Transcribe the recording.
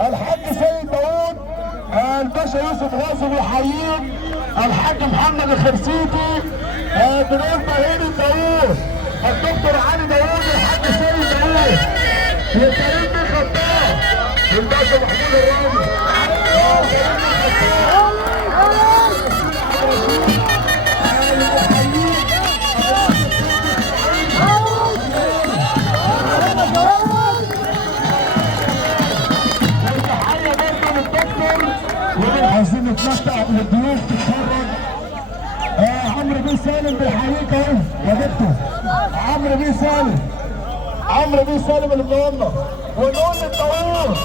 الحاج سيد داوود، الباشا يوسف غازي بيحييك، الحاج محمد الخرسيتي، بنقول طهير داوود، الدكتور علي داوود، الحاج سيد داوود، وكريم بن خطاب، الباشا محمود الرامي، عايزين نتمتع بالضيوف تتفرج. عمرو بيه سالم بيحييك اهو يا دكتور. عمرو بيه سالم اللي منورنا، ونقول للطيور